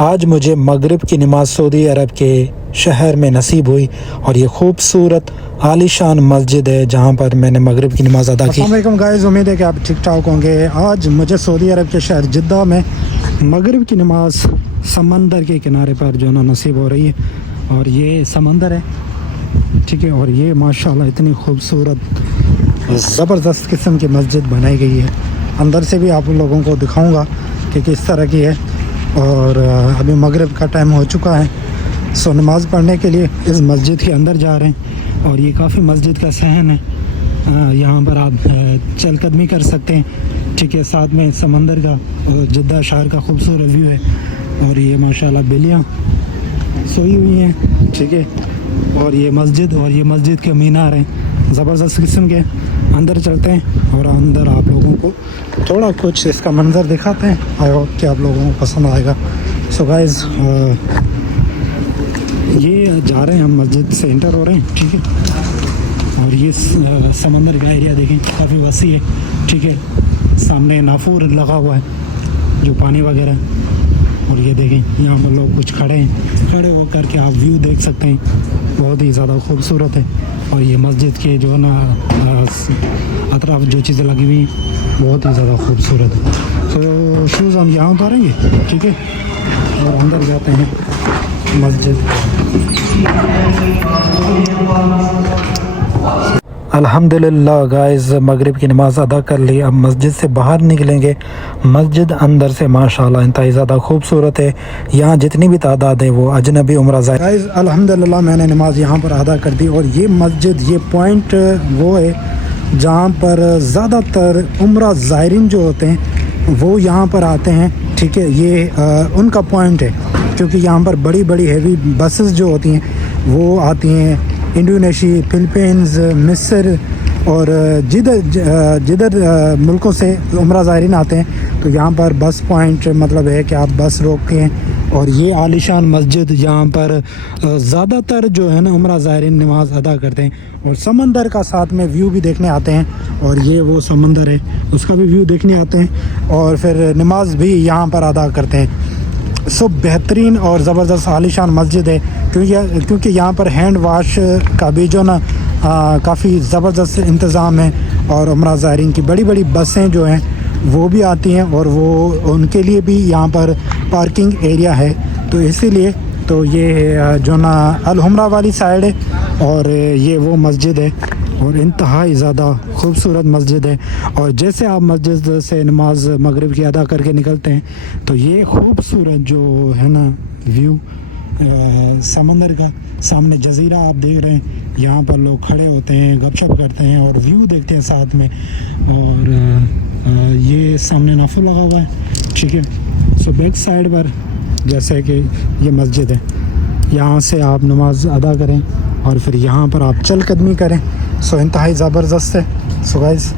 आज मुझे मगरिब की नमाज सऊदी अरब के शहर में नसीब हुई और ये खूबसूरत आलीशान मस्जिद है जहाँ पर मैंने मगरिब की नमाज़ अदा की। अस्सलाम वालेकुम गाइस, उम्मीद है कि आप ठीक ठाक होंगे। आज मुझे सऊदी अरब के शहर जिद्दा में मगरिब की नमाज समंदर के किनारे पर जो ना नसीब हो रही है और ये समंदर है, ठीक है। और ये माशाल्लाह इतनी खूबसूरत ज़बरदस्त किस्म की मस्जिद बनाई गई है। अंदर से भी आप लोगों को दिखाऊँगा कि किस तरह की है। और अभी मगरिब का टाइम हो चुका है, सो नमाज़ पढ़ने के लिए इस मस्जिद के अंदर जा रहे हैं। और ये काफ़ी मस्जिद का सहन है, यहाँ पर आप चलकदमी कर सकते हैं, ठीक है। साथ में समंदर का और जिद्दा शहर का खूबसूरत व्यू है। और ये माशाल्लाह बिल्लियाँ सोई हुई हैं, ठीक है। और ये मस्जिद के मीनार हैं ज़बरदस्त किस्म के। अंदर चलते हैं और अंदर आप लोगों को थोड़ा कुछ इसका मंज़र दिखाते हैं। आई होप कि आप लोगों को पसंद आएगा। सो गाइस, ये जा रहे हैं हम, मस्जिद से एंटर हो रहे हैं, ठीक है। और ये समंदर का एरिया देखें, काफ़ी वसी है, ठीक है। सामने नाफूर लगा हुआ है जो पानी वगैरह है। और ये देखें यहाँ पर लोग कुछ खड़े हैं, खड़े होकर के आप व्यू देख सकते हैं, बहुत ही ज़्यादा खूबसूरत है। और ये मस्जिद के जो है ना अतराफ जो चीज़ें लगी हुई हैं बहुत ही ज़्यादा खूबसूरत है। तो शूज़ हम यहाँ उतारेंगे, ठीक है, और अंदर जाते हैं मस्जिद। अल्हम्दुलिल्लाह गाइस, मगरिब की नमाज़ अदा कर ली। अब मस्जिद से बाहर निकलेंगे। मस्जिद अंदर से माशाल्लाह इंतहाई ज़्यादा खूबसूरत है। यहाँ जितनी भी तादाद है वो अजनबी उम्रा ज़ायरीन। गाइस अल्हम्दुलिल्लाह मैंने नमाज़ यहाँ पर अदा कर दी। और ये मस्जिद, ये पॉइंट वो है जहाँ पर ज़्यादातर उम्रा ज़ायरीन जो होते हैं वो यहाँ पर आते हैं, ठीक है। ये उनका पॉइंट है, क्योंकि यहाँ पर बड़ी बड़ी हैवी बसेस जो होती हैं वो आती हैं इंडोनेशिया, फिलीपींस, मिस्र और जिधर मुल्कों से उम्रा ज़ायरीन आते हैं। तो यहाँ पर बस पॉइंट मतलब है कि आप बस रोकते हैं। और ये आलीशान मस्जिद यहाँ पर ज़्यादातर जो है ना उम्रा ज़ायरीन नमाज अदा करते हैं। और समंदर का साथ में व्यू भी देखने आते हैं। और ये वो समंदर है, उसका भी व्यू देखने आते हैं और फिर नमाज भी यहाँ पर अदा करते हैं। सो बेहतरीन और ज़बरदस्त आलीशान मस्जिद है, क्योंकि यहाँ पर हैंड वाश का भी जो ना काफ़ी ज़बरदस्त इंतज़ाम है। और उम्रा ज़ायरीन की बड़ी बड़ी बसें जो हैं वो भी आती हैं और वो उनके लिए भी यहाँ पर पार्किंग एरिया है। तो इसीलिए तो ये जो ना अल हुम्रा वाली साइड है और ये वो मस्जिद है और इंतहाई ज़्यादा खूबसूरत मस्जिद है। और जैसे आप मस्जिद से नमाज मगरिब की अदा करके निकलते हैं तो ये खूबसूरत जो है ना व्यू समंदर का, सामने जजीरा आप देख रहे हैं, यहाँ पर लोग खड़े होते हैं, गपशप करते हैं और व्यू देखते हैं साथ में। और ये सामने नाफू लगा हुआ है, ठीक है। सो बैक साइड पर जैसे कि ये मस्जिद है, यहाँ से आप नमाज अदा करें और फिर यहाँ पर आप चल कदमी करें। सो इंतहाई ज़बरदस्त है। So guys